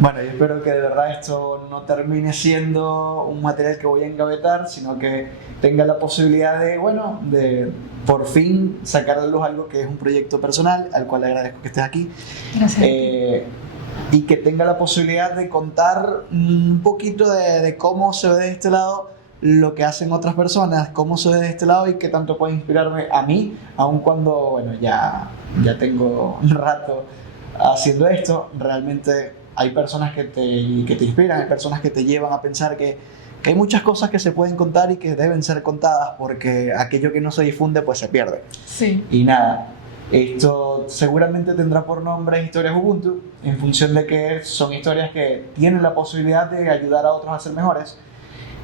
Bueno, yo espero que de verdad esto no termine siendo un material que voy a engavetar, sino que tenga la posibilidad de, bueno, de por fin sacar a la luz algo que es un proyecto personal, al cual le agradezco que estés aquí. Gracias. Y que tenga la posibilidad de contar un poquito de cómo se ve de este lado lo que hacen otras personas, cómo se ve de este lado y qué tanto puede inspirarme a mí, aun cuando, bueno, ya tengo un rato haciendo esto. Realmente hay personas que te inspiran, hay personas que te llevan a pensar que hay muchas cosas que se pueden contar y que deben ser contadas, porque aquello que no se difunde pues se pierde. Sí. Y nada, esto seguramente tendrá por nombre Historias Ubuntu, en función de que son historias que tienen la posibilidad de ayudar a otros a ser mejores.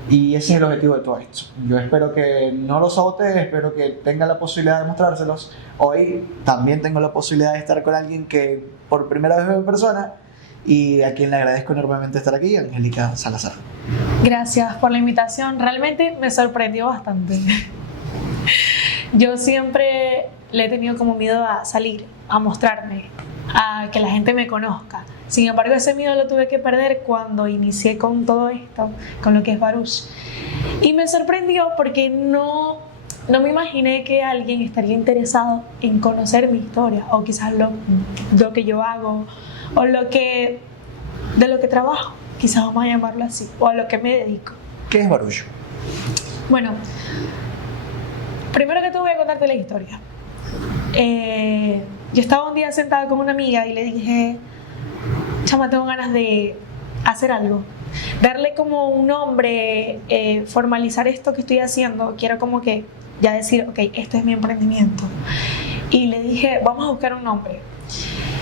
Y ese es el objetivo de todo esto. Yo espero que no los sabotee, espero que tenga la posibilidad de mostrárselos. Hoy también tengo la posibilidad de estar con alguien que por primera vez veo en persona y a quien le agradezco enormemente estar aquí, Angélica Salazar. Gracias por la invitación. Realmente me sorprendió bastante. Yo siempre le he tenido como miedo a salir, a mostrarme, a que la gente me conozca. Sin embargo, ese miedo lo tuve que perder cuando inicié con todo esto, con lo que es Baruch. Y me sorprendió porque no me imaginé que alguien estaría interesado en conocer mi historia, o quizás lo que yo hago, o de lo que trabajo, quizás vamos a llamarlo así, o a lo que me dedico. ¿Qué es Baruch? Bueno, primero que todo voy a contarte la historia. Yo estaba un día sentada con una amiga y le dije: chama, tengo ganas de hacer algo, darle como un nombre, formalizar esto que estoy haciendo. Quiero como que ya decir, ok, este es mi emprendimiento. Y le dije, vamos a buscar un nombre.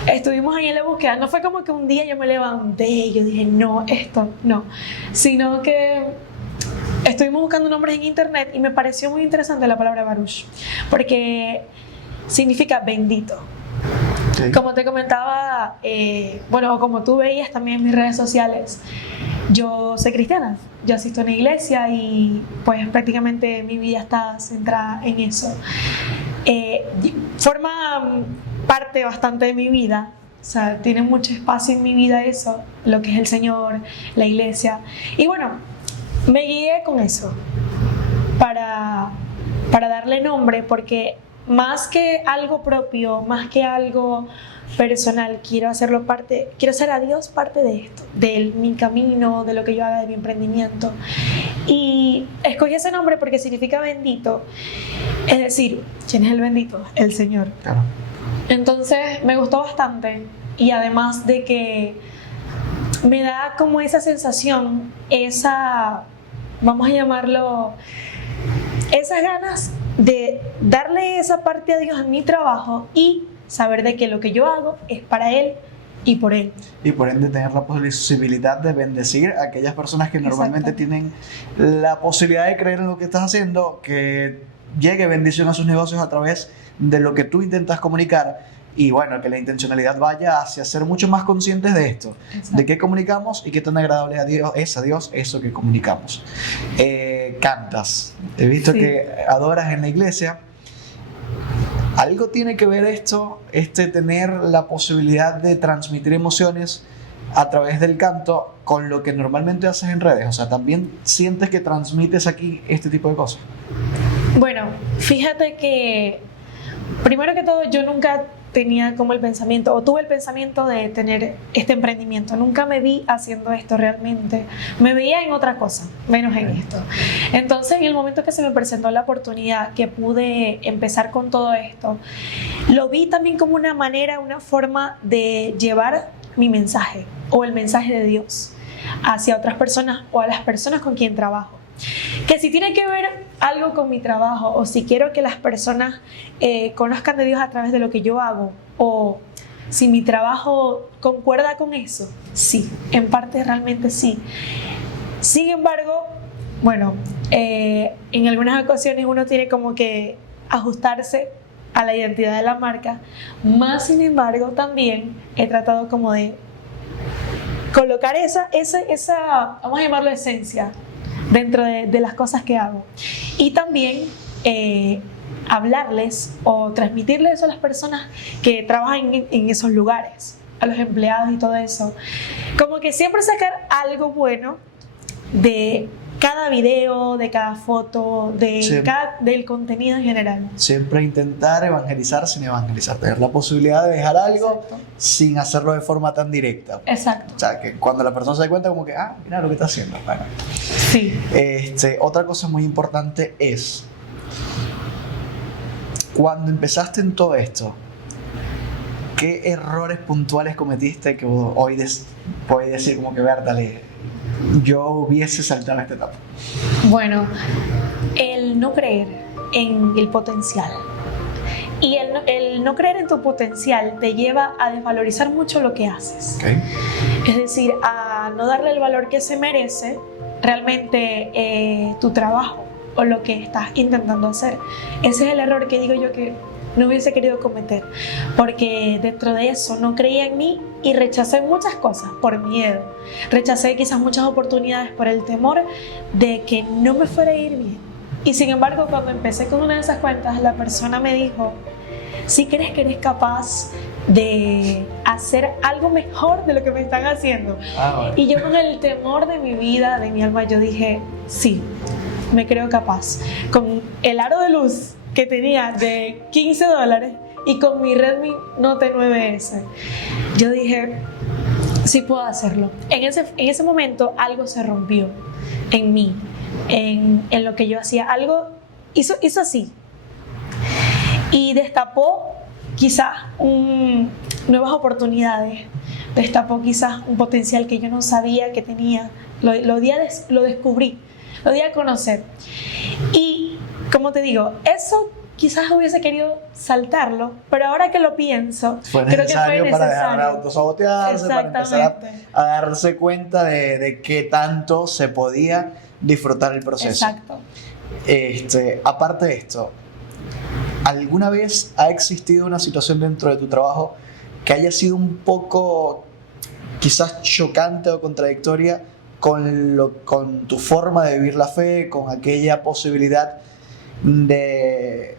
Estuvimos ahí en la búsqueda. No fue como que un día yo me levanté y yo dije, no, esto, no. Sino que estuvimos buscando nombres en internet y me pareció muy interesante la palabra Baruch, porque significa bendito. Sí. Como te comentaba, bueno, como tú veías también en mis redes sociales, yo soy cristiana, yo asisto a una iglesia y pues prácticamente mi vida está centrada en eso. Forma parte bastante de mi vida, o sea, tiene mucho espacio en mi vida eso, lo que es el Señor, la iglesia. Y bueno, me guié con eso para darle nombre, porque más que algo propio, más que algo personal, quiero hacerlo parte, quiero hacer a Dios parte de esto, de mi camino, de lo que yo haga, de mi emprendimiento. Y escogí ese nombre porque significa bendito, es decir, ¿quién es el bendito? El Señor. Claro. Entonces me gustó bastante, y además de que me da como esa sensación, vamos a llamarlo, esas ganas de darle esa parte a Dios en mi trabajo y saber de que lo que yo hago es para Él y por Él. Y por ende tener la posibilidad de bendecir a aquellas personas que normalmente tienen la posibilidad de creer en lo que estás haciendo, que llegue bendición a sus negocios a través de lo que tú intentas comunicar. Y bueno, que la intencionalidad vaya hacia ser mucho más conscientes de esto. Exacto. De qué comunicamos y qué tan agradable a Dios eso que comunicamos. Cantas, he visto que adoras en la iglesia. ¿Algo tiene que ver esto, tener la posibilidad de transmitir emociones a través del canto, con lo que normalmente haces en redes? O sea, ¿también sientes que transmites aquí este tipo de cosas? Bueno, fíjate que primero que todo yo nunca tenía como el pensamiento, o tuve el pensamiento de tener este emprendimiento. Nunca me vi haciendo esto realmente. Me veía en otra cosa, menos en esto. Entonces, en el momento que se me presentó la oportunidad, que pude empezar con todo esto, lo vi también como una manera, una forma de llevar mi mensaje, o el mensaje de Dios, hacia otras personas o a las personas con quien trabajo. Que si tiene que ver algo con mi trabajo, o si quiero que las personas conozcan de Dios a través de lo que yo hago, o si mi trabajo concuerda con eso, sí, en parte realmente sí. Sin embargo, bueno, en algunas ocasiones uno tiene como que ajustarse a la identidad de la marca. Más sin embargo, también he tratado como de colocar esa vamos a llamarlo esencia, dentro de las cosas que hago. Y también hablarles o transmitirles eso a las personas que trabajan en esos lugares, a los empleados y todo eso. Como que siempre sacar algo bueno de cada video, de cada foto, del contenido en general. Siempre intentar evangelizar sin evangelizar, tener la posibilidad de dejar algo. Exacto. Sin hacerlo de forma tan directa. Exacto. O sea, que cuando la persona se dé cuenta como que, mira lo que está haciendo. Bueno. Sí. Otra cosa muy importante es, cuando empezaste en todo esto, ¿qué errores puntuales cometiste que hoy podés decir como que, dale, yo hubiese saltado esta etapa? Bueno, el no creer en el potencial. Y el no creer en tu potencial te lleva a desvalorizar mucho lo que haces. Okay. Es decir, a no darle el valor que se merece realmente tu trabajo o lo que estás intentando hacer. Ese es el error que digo yo que no hubiese querido cometer, porque dentro de eso no creía en mí y rechacé muchas cosas por miedo. Rechacé quizás muchas oportunidades por el temor de que no me fuera a ir bien. Y sin embargo, cuando empecé con una de esas cuentas, la persona me dijo, si crees que eres capaz de hacer algo mejor de lo que me están haciendo. Bueno. Y yo con el temor de mi vida, de mi alma, yo dije, sí, me creo capaz. Con el aro de luz que tenía de $15 y con mi Redmi Note 9S, yo dije, sí puedo hacerlo. En ese momento algo se rompió en mí, en lo que yo hacía. Algo hizo así y destapó quizás nuevas oportunidades, destapó quizás un potencial que yo no sabía que tenía. Lo descubrí, lo di a conocer. Y como te digo, eso quizás hubiese querido saltarlo, pero ahora que lo pienso, creo que fue necesario para dejar de autosabotearse, para empezar a darse cuenta de qué tanto se podía disfrutar el proceso. Exacto. Aparte de esto, ¿alguna vez ha existido una situación dentro de tu trabajo que haya sido un poco quizás chocante o contradictoria con tu forma de vivir la fe, con aquella posibilidad de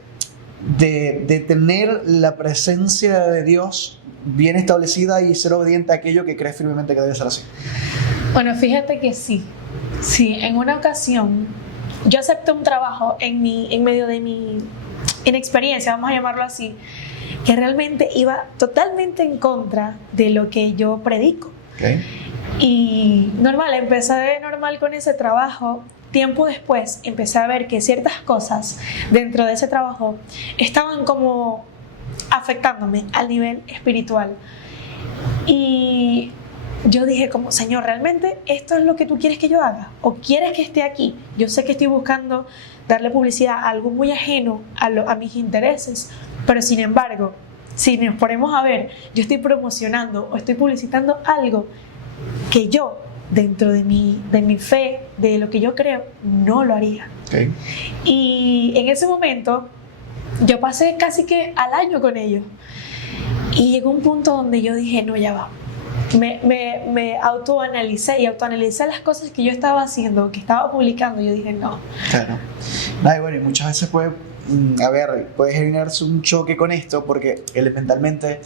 tener la presencia de Dios bien establecida y ser obediente a aquello que crees firmemente que debe ser así? Bueno, fíjate que sí, en una ocasión yo acepté un trabajo en medio de mi inexperiencia, vamos a llamarlo así, que realmente iba totalmente en contra de lo que yo predico. Okay. Y empecé normal con ese trabajo. Tiempo después empecé a ver que ciertas cosas dentro de ese trabajo estaban como afectándome al nivel espiritual. Y yo dije como, Señor, ¿realmente esto es lo que tú quieres que yo haga? ¿O quieres que esté aquí? Yo sé que estoy buscando darle publicidad a algo muy ajeno a mis intereses, pero sin embargo, si nos ponemos a ver, yo estoy promocionando o estoy publicitando algo que yo, dentro de mi fe, de lo que yo creo, no lo haría. Okay. Y en ese momento yo pasé casi que al año con ellos y llegó un punto donde yo dije, no, ya va. Me autoanalicé las cosas que yo estaba haciendo, que estaba publicando. Yo dije, no. Claro. Y bueno, y muchas veces puede generarse un choque con esto, porque elementalmente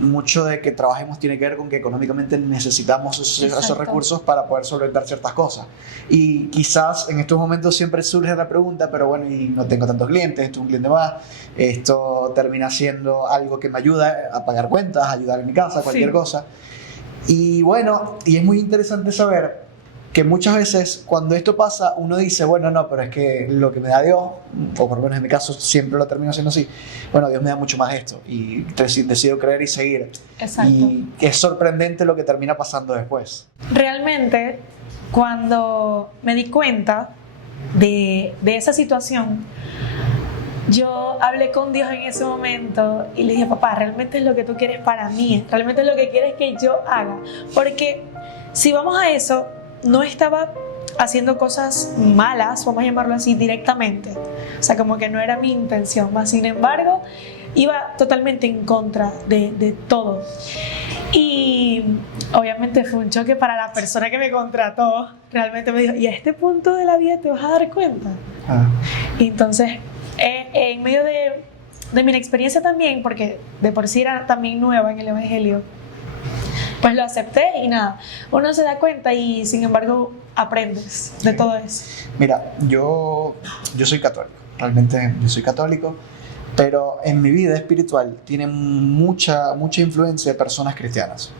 mucho de que trabajemos tiene que ver con que económicamente necesitamos esos recursos para poder solventar ciertas cosas. Y quizás en estos momentos siempre surge la pregunta, pero bueno, y no tengo tantos clientes, esto es un cliente más, esto termina siendo algo que me ayuda a pagar cuentas, a ayudar en mi casa, cualquier cosa. Y bueno, y es muy interesante saber que muchas veces cuando esto pasa uno dice, bueno, no, pero es que lo que me da Dios, o por lo menos en mi caso siempre lo termino haciendo así, bueno, Dios me da mucho más esto y decido creer y seguir. Exacto. Y es sorprendente lo que termina pasando después. Realmente, cuando me di cuenta de esa situación, yo hablé con Dios en ese momento y le dije, papá, realmente es lo que tú quieres para mí, realmente es lo que quieres que yo haga, porque si vamos a eso, no estaba haciendo cosas malas, vamos a llamarlo así, directamente. O sea, como que no era mi intención. Más sin embargo, iba totalmente en contra de todo. Y obviamente fue un choque para la persona que me contrató. Realmente me dijo, y a este punto de la vida te vas a dar cuenta. Y entonces, en medio de mi experiencia también, porque de por sí era también nueva en el Evangelio, pues lo acepté y nada, uno se da cuenta y sin embargo aprendes de todo eso. Mira, yo soy católico, realmente yo soy católico, pero en mi vida espiritual tiene mucha influencia de personas cristianas.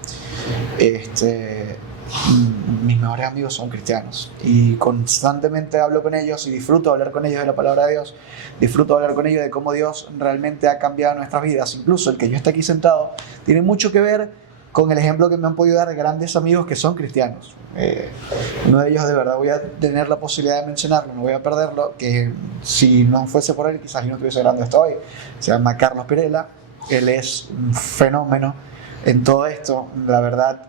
Mis mejores amigos son cristianos y constantemente hablo con ellos y disfruto hablar con ellos de la palabra de Dios, disfruto hablar con ellos de cómo Dios realmente ha cambiado nuestras vidas. Incluso el que yo esté aquí sentado tiene mucho que ver con el ejemplo que me han podido dar grandes amigos que son cristianos. Uno de ellos, de verdad, voy a tener la posibilidad de mencionarlo, no voy a perderlo, que si no fuese por él, quizás yo no estuviese grabando esto hoy. Se llama Carlos Pirela, él es un fenómeno en todo esto, la verdad,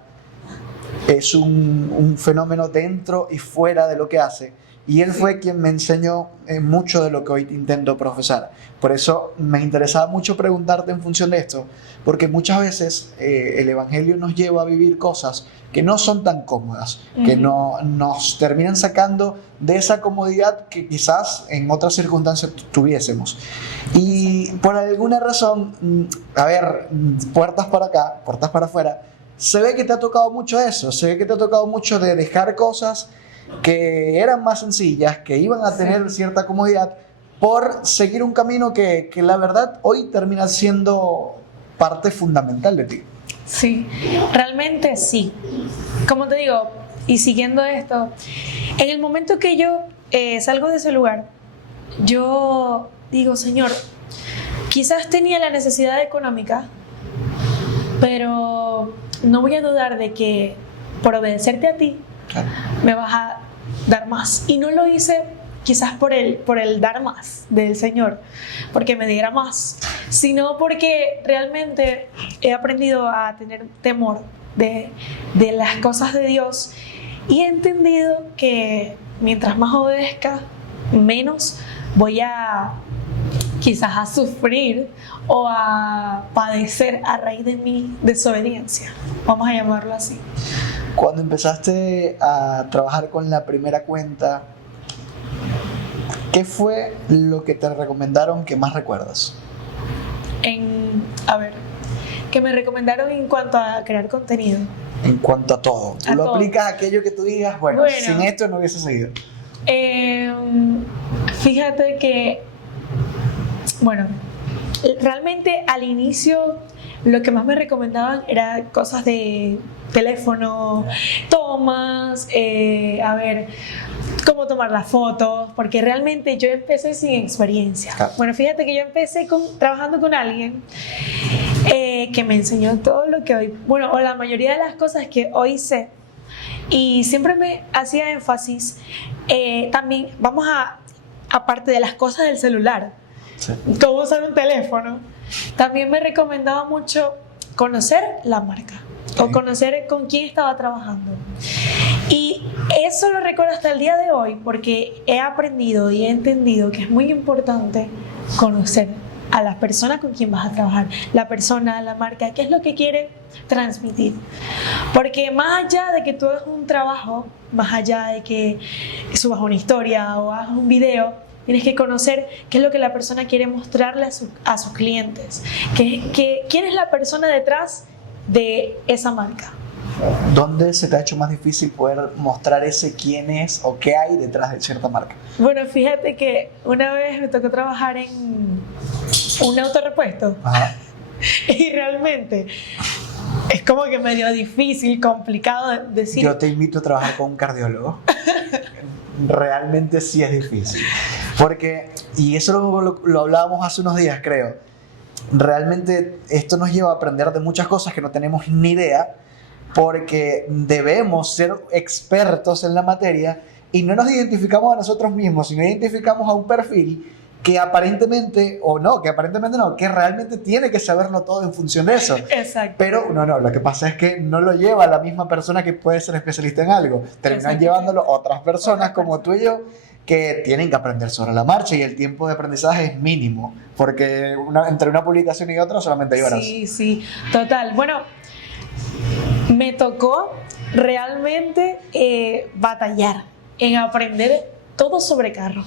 es un fenómeno dentro y fuera de lo que hace. Y él fue quien me enseñó mucho de lo que hoy intento profesar. Por eso me interesaba mucho preguntarte en función de esto, porque muchas veces el Evangelio nos lleva a vivir cosas que no son tan cómodas, que nos terminan sacando de esa comodidad que quizás en otras circunstancias tuviésemos. Y por alguna razón, puertas para acá, puertas para afuera, se ve que te ha tocado mucho eso, se ve que te ha tocado mucho de dejar cosas que eran más sencillas, que iban a tener cierta comodidad, por seguir un camino que la verdad hoy termina siendo parte fundamental de ti. Sí, realmente sí. Como te digo, y siguiendo esto, en el momento que yo salgo de ese lugar, yo digo, Señor, quizás tenía la necesidad económica, pero no voy a dudar de que por obedecerte a ti, claro, me vas a dar más. Y no lo hice quizás por el dar más del Señor, porque me diera más, sino porque realmente he aprendido a tener temor de las cosas de Dios y he entendido que mientras más obedezca, menos voy a quizás a sufrir o a padecer a raíz de mi desobediencia, vamos a llamarlo así. Cuando empezaste a trabajar con la primera cuenta, ¿qué fue lo que te recomendaron que más recuerdas? Que me recomendaron en cuanto a crear contenido. En cuanto a todo. Tú lo aplicas a aquello que tú digas, bueno, sin esto no hubiese seguido. Fíjate que, realmente al inicio lo que más me recomendaban era cosas de teléfono, tomas, cómo tomar las fotos, porque realmente yo empecé sin experiencia. Claro. Bueno, fíjate que yo empecé trabajando con alguien que me enseñó todo lo que hoy, o la mayoría de las cosas que hoy sé, y siempre me hacía énfasis, también aparte de las cosas del celular, sí, cómo usar un teléfono, también me recomendaba mucho conocer la marca, o conocer con quién estaba trabajando. Y eso lo recuerdo hasta el día de hoy porque he aprendido y he entendido que es muy importante conocer a las personas con quien vas a trabajar, la persona, la marca, qué es lo que quiere transmitir. Porque más allá de que tú hagas un trabajo, más allá de que subas una historia o hagas un video, tienes que conocer qué es lo que la persona quiere mostrarle a sus clientes, quién es la persona detrás de esa marca. ¿Dónde se te ha hecho más difícil poder mostrar ese quién es o qué hay detrás de cierta marca? Bueno, fíjate que una vez me tocó trabajar en un autorepuesto. Ajá. Y realmente es como que medio difícil, complicado decir. Yo te invito a trabajar con un cardiólogo. Realmente sí es difícil. Porque, y eso lo hablábamos hace unos días, creo, realmente esto nos lleva a aprender de muchas cosas que no tenemos ni idea, porque debemos ser expertos en la materia y no nos identificamos a nosotros mismos, sino identificamos a un perfil que aparentemente que realmente tiene que saberlo todo en función de eso. Exacto. Pero no, lo que pasa es que no lo lleva la misma persona que puede ser especialista en algo. Terminan llevándolo otras personas como tú y yo, que tienen que aprender sobre la marcha y el tiempo de aprendizaje es mínimo, porque entre una publicación y otra solamente hay horas. Sí, total. Bueno, me tocó realmente batallar en aprender todo sobre carros.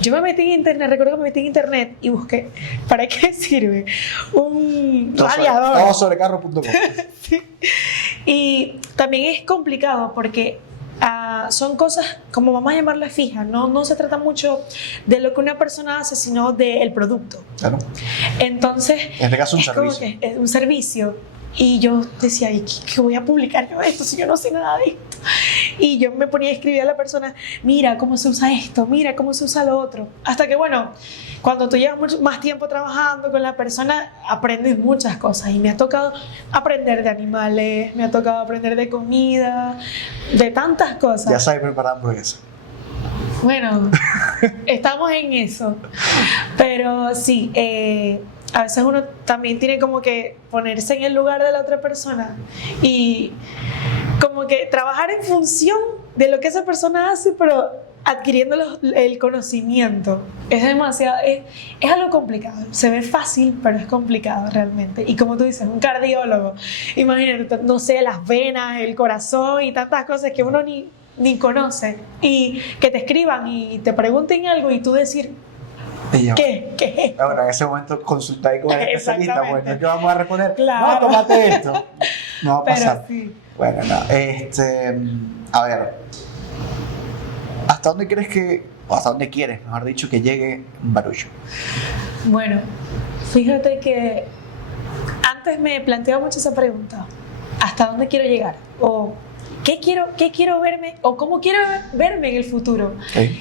Yo me metí en internet, recuerdo que me metí en internet y busqué, ¿para qué sirve? Un radiador. Todosobrecarro.com. Sí. Y también es complicado porque son cosas, como vamos a llamarlas fijas, no se trata mucho de lo que una persona hace, sino del producto. Claro. Entonces, En este caso, un es como servicio. que es un servicio. Y yo decía, ¿y qué voy a publicar yo esto si yo no sé nada de esto? Y yo me ponía a escribir a la persona, mira cómo se usa esto, mira cómo se usa lo otro. Hasta que, bueno, cuando tú llevas mucho más tiempo trabajando con la persona, aprendes muchas cosas. Y me ha tocado aprender de animales, me ha tocado aprender de comida, de tantas cosas. Ya sabes preparar hamburguesas. Bueno, estamos en eso. Pero sí, a veces uno también tiene como que ponerse en el lugar de la otra persona y como que trabajar en función de lo que esa persona hace, pero adquiriendo el conocimiento. Es demasiado, es algo complicado. Se ve fácil, pero es complicado realmente. Y como tú dices, un cardiólogo, imagínate, no sé, las venas, el corazón y tantas cosas que uno ni conoce. Y que te escriban y te pregunten algo y tú decir, ¿qué es esto? Ahora, en ese momento consultáis con el especialista, bueno, ¿qué vamos a responder? Claro. No, tómate esto. No va a pasar. Pero sí. Bueno, no. A ver, ¿hasta dónde crees o hasta dónde quieres, mejor dicho, que llegue Baruch? Bueno, fíjate que antes me planteaba mucho esa pregunta. ¿Hasta dónde quiero llegar? O ¿qué quiero verme? O ¿cómo quiero verme en el futuro? Okay.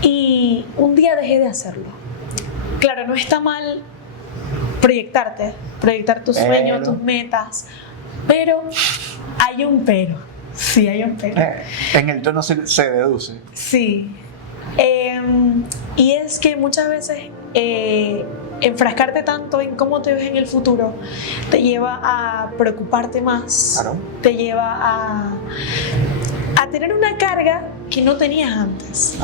Y un día dejé de hacerlo. Claro, no está mal proyectar tus sueños, tus metas, pero hay un pero. Sí, hay un pero. En el tono se deduce. Sí. Y es que muchas veces enfrascarte tanto en cómo te ves en el futuro te lleva a preocuparte más, Claro. te lleva a tener una carga que no tenías antes.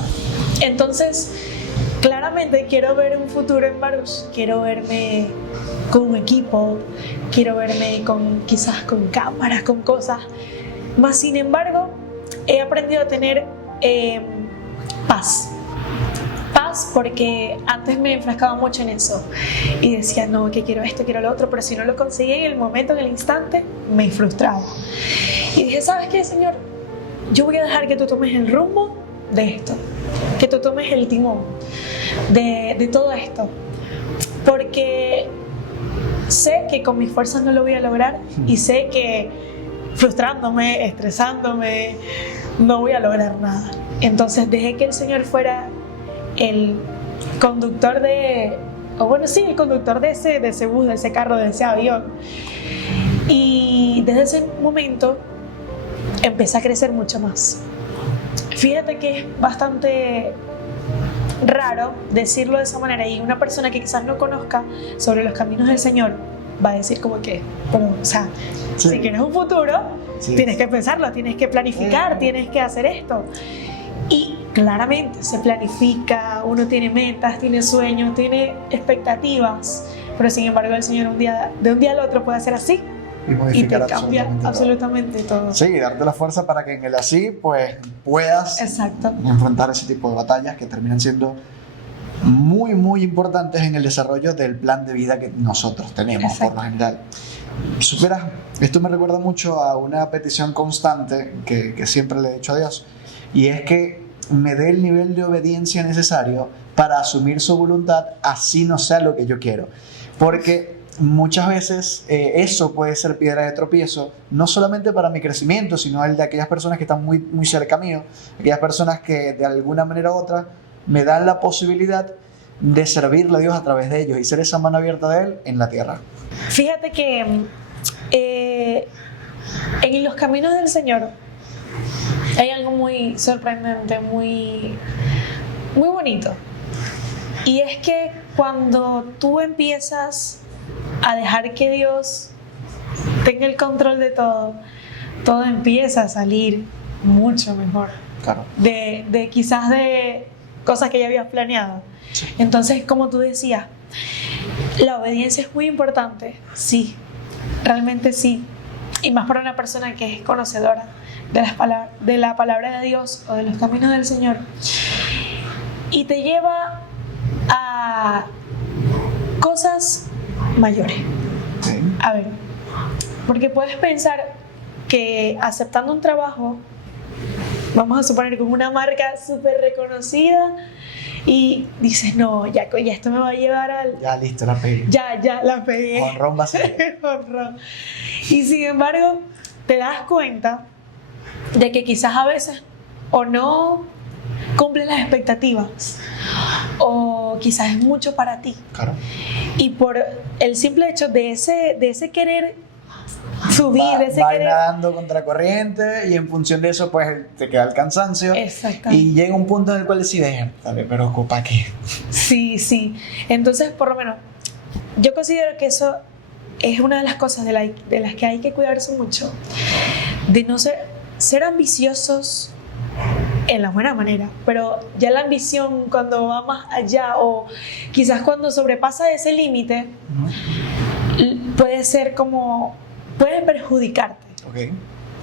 Entonces, claramente quiero ver un futuro en Baruch, quiero verme con un equipo, quiero verme quizás con cámaras, con cosas. Más sin embargo, he aprendido a tener paz. Paz porque antes me enfrascaba mucho en eso y decía, no, que quiero esto, quiero lo otro, pero si no lo conseguía en el momento, en el instante, me frustraba. Y dije, ¿sabes qué, Señor? Yo voy a dejar que tú tomes el rumbo de esto, que tú tomes el timón de todo esto, porque sé que con mis fuerzas no lo voy a lograr y sé que frustrándome, estresándome, no voy a lograr nada. Entonces dejé que el Señor fuera el conductor el conductor de ese bus, de ese carro, de ese avión. Y desde ese momento empecé a crecer mucho más. Fíjate que es bastante raro decirlo de esa manera y una persona que quizás no conozca sobre los caminos del Señor va a decir como que, pero, o sea, sí, si quieres un futuro, sí, tienes que pensarlo, tienes que planificar, tienes que hacer esto. Y claramente se planifica, uno tiene metas, tiene sueños, tiene expectativas, pero sin embargo el Señor de un día al otro puede hacer así y te cambia absolutamente todo. Sí, darte la fuerza para que en el así pues puedas Exacto. enfrentar ese tipo de batallas que terminan siendo muy, muy importantes en el desarrollo del plan de vida que nosotros tenemos. Exacto. Por lo general. Superas, esto me recuerda mucho a una petición constante que siempre le he hecho a Dios, y es que me dé el nivel de obediencia necesario para asumir su voluntad, así no sea lo que yo quiero. Porque muchas veces eso puede ser piedra de tropiezo, no solamente para mi crecimiento, sino el de aquellas personas que están muy, muy cerca mío, aquellas personas que de alguna manera u otra me dan la posibilidad de servirle a Dios a través de ellos y ser esa mano abierta de Él en la tierra. Fíjate que en los caminos del Señor hay algo muy sorprendente, muy, muy bonito. Y es que cuando tú empiezas a dejar que Dios tenga el control de todo, todo empieza a salir mucho mejor. Claro. Quizás de cosas que ya habías planeado. Sí. Entonces, como tú decías, la obediencia es muy importante, sí, realmente sí. Y más para una persona que es conocedora de la palabra de Dios o de los caminos del Señor. y te lleva a cosas mayores. Sí. A ver, porque puedes pensar que aceptando un trabajo, vamos a suponer con una marca súper reconocida, y dices, no, ya esto me va a llevar al... Ya listo, la pegué. Ya, la pegué. Honrón va a ser. Honrón. Y sin embargo, te das cuenta de que quizás a veces o no cumples las expectativas, o quizás es mucho para ti. Claro. Y por el simple hecho de ese querer subir, de ese Va querer... nadando contra corriente y en función de eso pues te queda el cansancio. Exacto. Y llega un punto en el cual decides, dale, pero ¿para qué? Sí. Entonces, por lo menos, yo considero que eso es una de las cosas de las que hay que cuidarse mucho, de no ser ambiciosos en la buena manera, pero ya la ambición cuando va más allá, o quizás cuando sobrepasa ese límite, puede perjudicarte, Ok.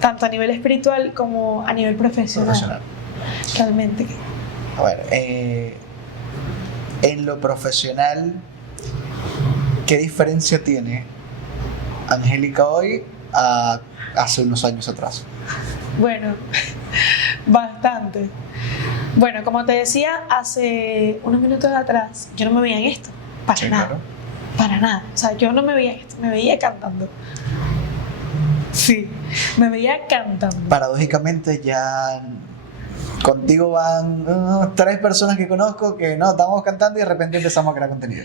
tanto a nivel espiritual como a nivel profesional. Realmente. A ver, en lo profesional, ¿qué diferencia tiene Angélica hoy a hace unos años atrás? Bueno, bastante. Bueno, como te decía, hace unos minutos atrás, yo no me veía en esto, para Sí, nada. claro. Para nada. O sea, yo no me veía en esto, me veía cantando. Sí, me veía cantando. Paradójicamente ya contigo van 3 personas que conozco que no, estábamos cantando y de repente empezamos a crear contenido.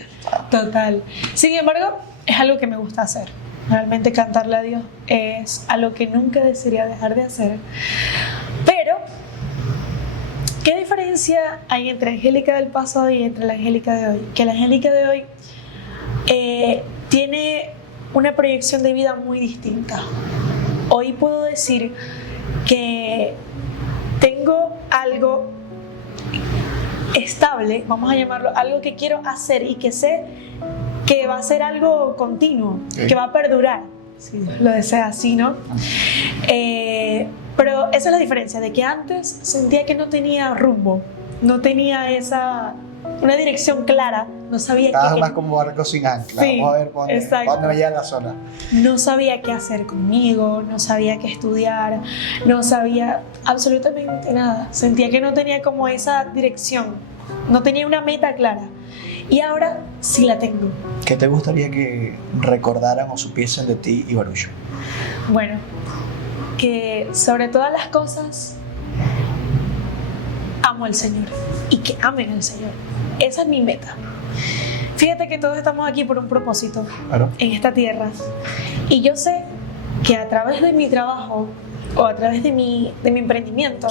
Total. Sin embargo, es algo que me gusta hacer. Realmente cantarle a Dios es algo que nunca desearía dejar de hacer. Pero, ¿qué diferencia hay entre Angélica del pasado y entre la Angélica de hoy? Que la Angélica de hoy tiene una proyección de vida muy distinta. Hoy puedo decir que tengo algo estable, vamos a llamarlo, algo que quiero hacer y que sé que va a ser algo continuo, Okay. que va a perdurar, si Dios lo desea así, ¿no? Pero esa es la diferencia, de que antes sentía que no tenía rumbo, no tenía una dirección clara, no sabía Estabas qué más como barco sin ancla. Sí, Vamos a ver para exacto. dónde me llega la zona. No sabía qué hacer conmigo, no sabía qué estudiar, no sabía absolutamente nada. Sentía que no tenía como esa dirección, no tenía una meta clara. Y ahora sí la tengo. ¿Qué te gustaría que recordaran o supiesen de ti y Barullo? Bueno, que sobre todas las cosas amo al Señor y que amen al Señor. Esa es mi meta. Fíjate que todos estamos aquí por un propósito, Claro. en esta tierra. Y yo sé que a través de mi trabajo o a través de mi emprendimiento,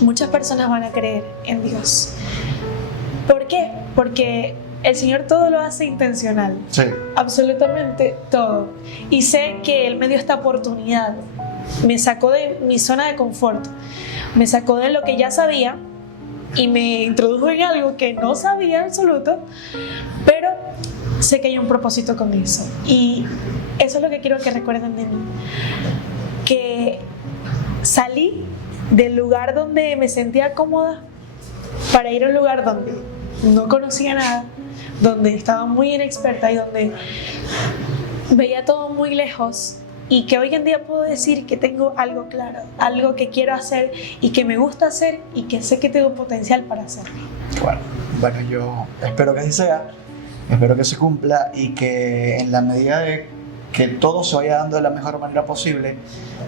muchas personas van a creer en Dios. ¿Por qué? Porque el Señor todo lo hace intencional. Sí. Absolutamente todo. Y sé que Él me dio esta oportunidad. Me sacó de mi zona de confort. Me sacó de lo que ya sabía y me introdujo en algo que no sabía en absoluto, pero sé que hay un propósito con eso. Y eso es lo que quiero que recuerden de mí. Que salí del lugar donde me sentía cómoda para ir a un lugar donde no conocía nada, donde estaba muy inexperta y donde veía todo muy lejos, y que hoy en día puedo decir que tengo algo claro, algo que quiero hacer y que me gusta hacer y que sé que tengo potencial para hacerlo. Bueno, yo espero que así sea, espero que se cumpla y que en la medida de que todo se vaya dando de la mejor manera posible,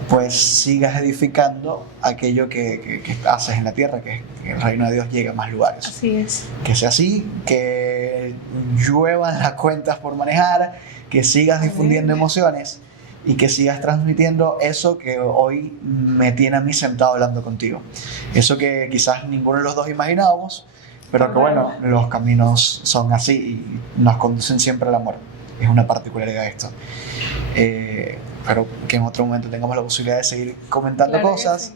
pues sigas edificando aquello que haces en la tierra, que el reino de Dios llegue a más lugares. Así es. Que sea así, que lluevan las cuentas por manejar, que sigas difundiendo emociones y que sigas transmitiendo eso que hoy me tiene a mí sentado hablando contigo. Eso que quizás ninguno de los dos imaginábamos, pero que bueno, los caminos son así y nos conducen siempre al amor. Es una particularidad de esto. Pero que en otro momento tengamos la posibilidad de seguir comentando Claro cosas. que sí.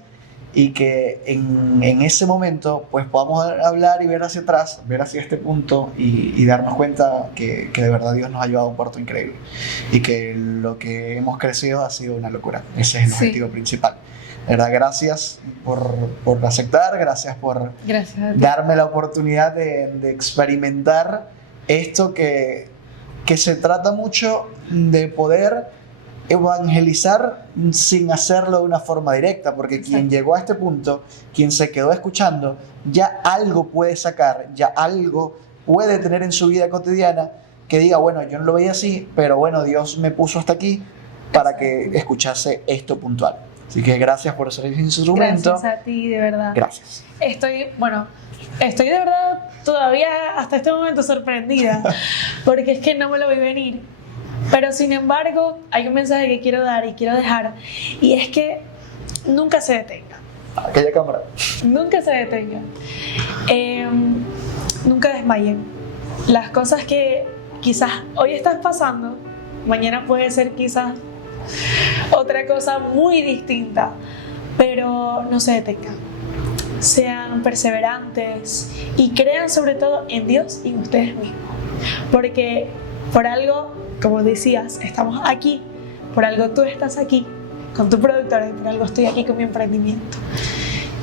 Y que en ese momento pues podamos hablar y ver hacia atrás, ver hacia este punto y darnos cuenta que de verdad Dios nos ha llevado a un puerto increíble y que lo que hemos crecido ha sido una locura. Ese es el Sí. objetivo principal. De verdad, gracias por aceptar, gracias por Gracias a ti. darme la oportunidad de experimentar esto que se trata mucho de poder evangelizar sin hacerlo de una forma directa, porque quien Exacto. llegó a este punto, quien se quedó escuchando, ya algo puede sacar, ya algo puede tener en su vida cotidiana que diga, bueno, yo no lo veía así, pero bueno, Dios me puso hasta aquí para que escuchase esto puntual. Así que gracias por ser el instrumento. Gracias a ti, de verdad. Gracias. Estoy de verdad todavía hasta este momento sorprendida, porque es que no me lo vi venir. Pero sin embargo, hay un mensaje que quiero dar y quiero dejar, y es que nunca se detenga. Aquella cámara. Nunca se detenga. Nunca desmayen. Las cosas que quizás hoy estás pasando, mañana puede ser quizás otra cosa muy distinta, pero no se detengan. Sean perseverantes y crean sobre todo en Dios y en ustedes mismos. Porque por algo, como decías, estamos aquí, por algo tú estás aquí con tu productora y por algo estoy aquí con mi emprendimiento.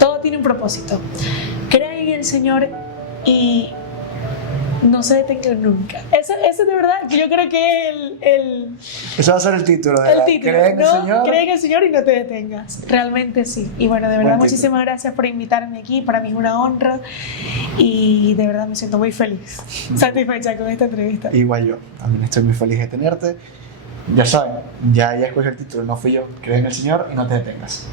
Todo tiene un propósito. Crea en el Señor y no se detengan nunca. Eso de verdad que yo creo que es Ese va a ser el título. el título. Cree en el No, Señor. cree en el Señor y no te detengas. Realmente sí. Y bueno, de verdad, Buen título. muchísimas gracias por invitarme aquí. Para mí es una honra y de verdad me siento muy feliz, satisfecha con esta entrevista. Igual yo, también estoy muy feliz de tenerte. Ya saben, ya escogí el título, no fui yo. Cree en el Señor y no te detengas.